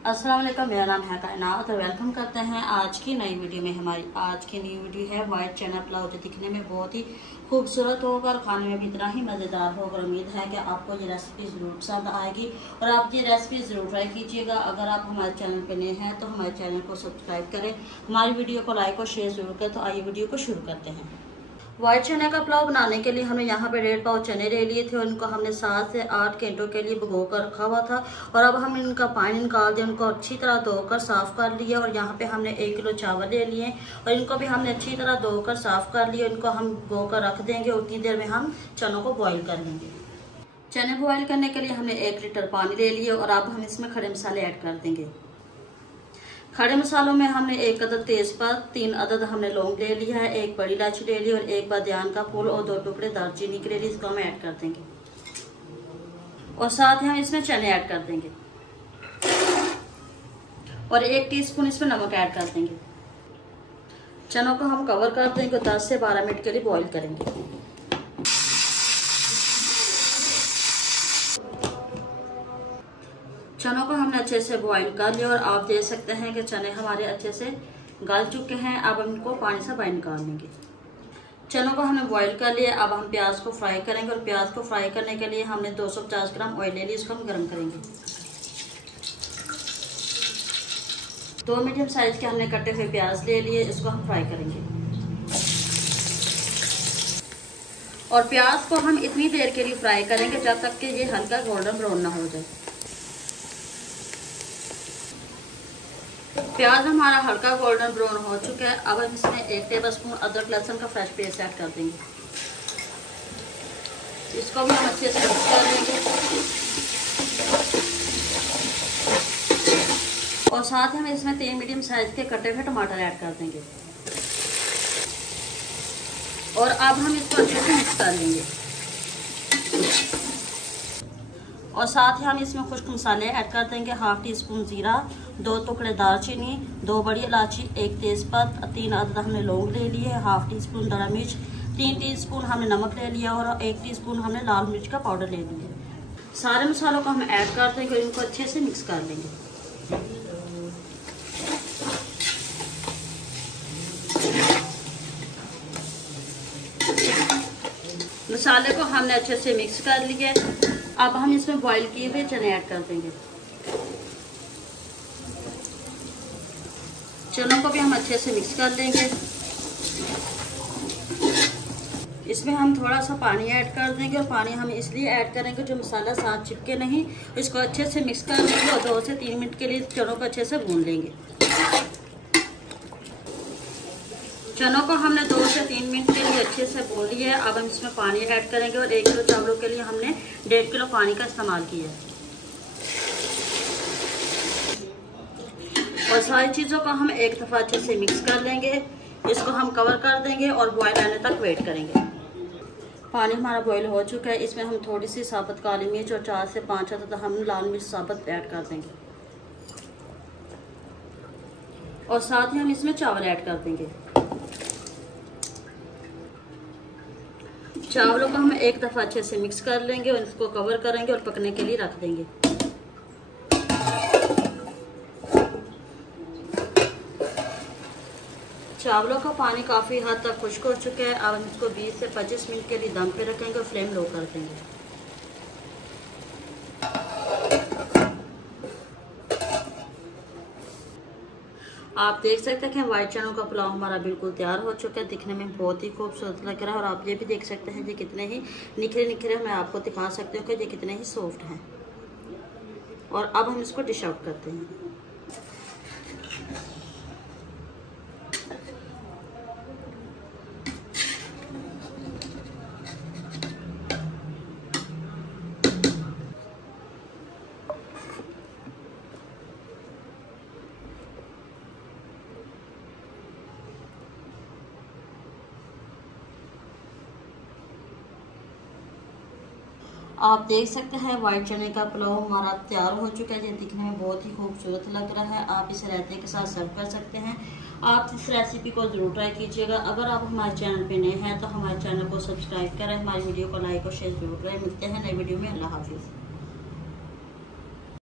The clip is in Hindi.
अस्सलाम वालेकुम, मेरा नाम है कायनात और वेलकम करते हैं आज की नई वीडियो में। हमारी आज की नई वीडियो है वाइट चना पुलाव, जो दिखने में बहुत ही खूबसूरत होगा और खाने में भी इतना ही मज़ेदार होगा। उम्मीद है कि आपको ये रेसिपी ज़रूर पसंद आएगी और आप ये रेसिपी ज़रूर ट्राई कीजिएगा। अगर आप हमारे चैनल पर नए हैं तो हमारे चैनल को सब्सक्राइब करें, हमारी वीडियो को लाइक और शेयर ज़रूर करें। तो आइए वीडियो को शुरू करते हैं। व्हाइट चने का पुलाव बनाने के लिए हमने यहाँ पे 1.5 पाव चने ले लिए थे और इनको हमने 7 से 8 घंटों के लिए भिगो कर रखा हुआ था। और अब हम इनका पानी निकाल दिया, उनको अच्छी तरह धोकर साफ़ कर लिया। और यहाँ पे हमने 1 किलो चावल ले लिए और इनको भी हमने अच्छी तरह धोकर साफ़ कर लिया। इनको हम भिगो कर रख देंगे, उतनी देर में हम चनों को बॉयल कर लेंगे। चने बॉयल करने के लिए हमने 1 लीटर पानी ले लिया और अब हम इसमें खड़े मसाले ऐड कर देंगे। खड़े मसालों में हमने 1 अदद तेजपत्ता, 3 अदद हमने लौंग ले लिया है, 1 बड़ी इलायची ले ली और 1 बादियान का फूल और 2 टुकड़े दालचीनी के ले ली। इसको हम ऐड कर देंगे और साथ ही हम इसमें चने ऐड कर देंगे और 1 टीस्पून इसमें नमक ऐड कर देंगे। चनों को हम कवर कर देंगे और 10 से 12 मिनट के लिए बॉईल करेंगे। चनों को हमने अच्छे से बॉईल कर लिया और आप देख सकते हैं कि चने हमारे अच्छे से गल चुके हैं। अब हम इनको पानी से बाहर निकाल लेंगे। चनों को हमने बॉईल कर लिया। अब हम प्याज को फ्राई करेंगे और प्याज को फ्राई करने के लिए हमने 250 ग्राम ऑयल ले लिया, इसको हम गर्म करेंगे। 2 मीडियम साइज के हमने कटे हुए प्याज ले लिए, इसको हम फ्राई करेंगे। और प्याज को हम इतनी देर के लिए फ्राई करेंगे जब तक कि ये हल्का गोल्डन ब्राउन ना हो जाए। प्याज हमारा हल्का गोल्डन ब्राउन हो चुका है। अब हम इसमें 1 टेबलस्पून अदरक लहसुन का फ्रेश पेस्ट ऐड कर देंगे। इसको भी हम अच्छे से मिक्स कर लेंगे और साथ ही हम इसमें 3 मीडियम साइज के कटे हुए टमाटर ऐड कर देंगे और अब हम इसको अच्छे से मिक्स कर लेंगे। और साथ ही हम इसमें खुश्क मसाले ऐड कर देंगे। 1/2 टीस्पून जीरा, 2 टुकड़े दालचीनी, 2 बड़ी इलायची, 1 तेजपत्ता, 3 अदद हमने लौंग ले लिए, 1/2 टीस्पून दरा मिर्च, 3 टीस्पून हमने नमक ले लिया और 1 टीस्पून हमने लाल मिर्च का पाउडर ले लिया। सारे मसालों को हम ऐड कर देंगे और इनको अच्छे से मिक्स कर लेंगे। मसाले को हमने अच्छे से मिक्स कर लिया। अब हम इसमें बॉईल किए हुए चने ऐड कर देंगे। चनों को भी हम अच्छे से मिक्स कर लेंगे। इसमें हम थोड़ा सा पानी ऐड कर देंगे और पानी हम इसलिए ऐड करेंगे जो मसाला साथ चिपके नहीं। इसको अच्छे से मिक्स कर लेंगे और 2 से 3 मिनट के लिए चनों को अच्छे से भून लेंगे। चनों को हमने 2 से 3 मिनट के लिए अच्छे से भून लिया है। अब हम इसमें पानी ऐड करेंगे और 1 किलो चावलों के लिए हमने 1.5 किलो पानी का इस्तेमाल किया है। और सारी चीज़ों को हम एक दफ़ा अच्छे से मिक्स कर लेंगे। इसको हम कवर कर देंगे और बॉयल आने तक वेट करेंगे। पानी हमारा बॉयल हो चुका है। इसमें हम थोड़ी सी साबुत काली मिर्च और 4 से 5 अदद हम लाल मिर्च साबुत ऐड कर देंगे और साथ ही हम इसमें चावल ऐड कर देंगे। चावलों को हम एक दफ़ा अच्छे से मिक्स कर लेंगे और इसको कवर करेंगे और पकने के लिए रख देंगे। चावलों का पानी काफ़ी हद तक खुश्क हो चुका है। अब हम इसको 20 से 25 मिनट के लिए दम पे रखेंगे और फ्लेम लो कर देंगे। आप देख सकते हैं कि व्हाइट चनों का पुलाव हमारा बिल्कुल तैयार हो चुका है। दिखने में बहुत ही खूबसूरत लग रहा है और आप ये भी देख सकते हैं ये कितने ही निखरे निखरे, मैं आपको दिखा सकती हूँ कि ये कितने ही सॉफ्ट हैं। और अब हम इसको डिश आउट करते हैं। आप देख सकते हैं व्हाइट चने का पुलाव हमारा तैयार हो चुका है। ये दिखने में बहुत ही खूबसूरत लग रहा है। आप इसे रायते के साथ सर्व कर सकते हैं। आप इस रेसिपी को ज़रूर ट्राई कीजिएगा। अगर आप हमारे चैनल पे नए हैं तो हमारे चैनल को सब्सक्राइब करें, हमारी वीडियो को लाइक और शेयर जरूर करें। मिलते हैं नई वीडियो में। अल्लाह हाफिज़।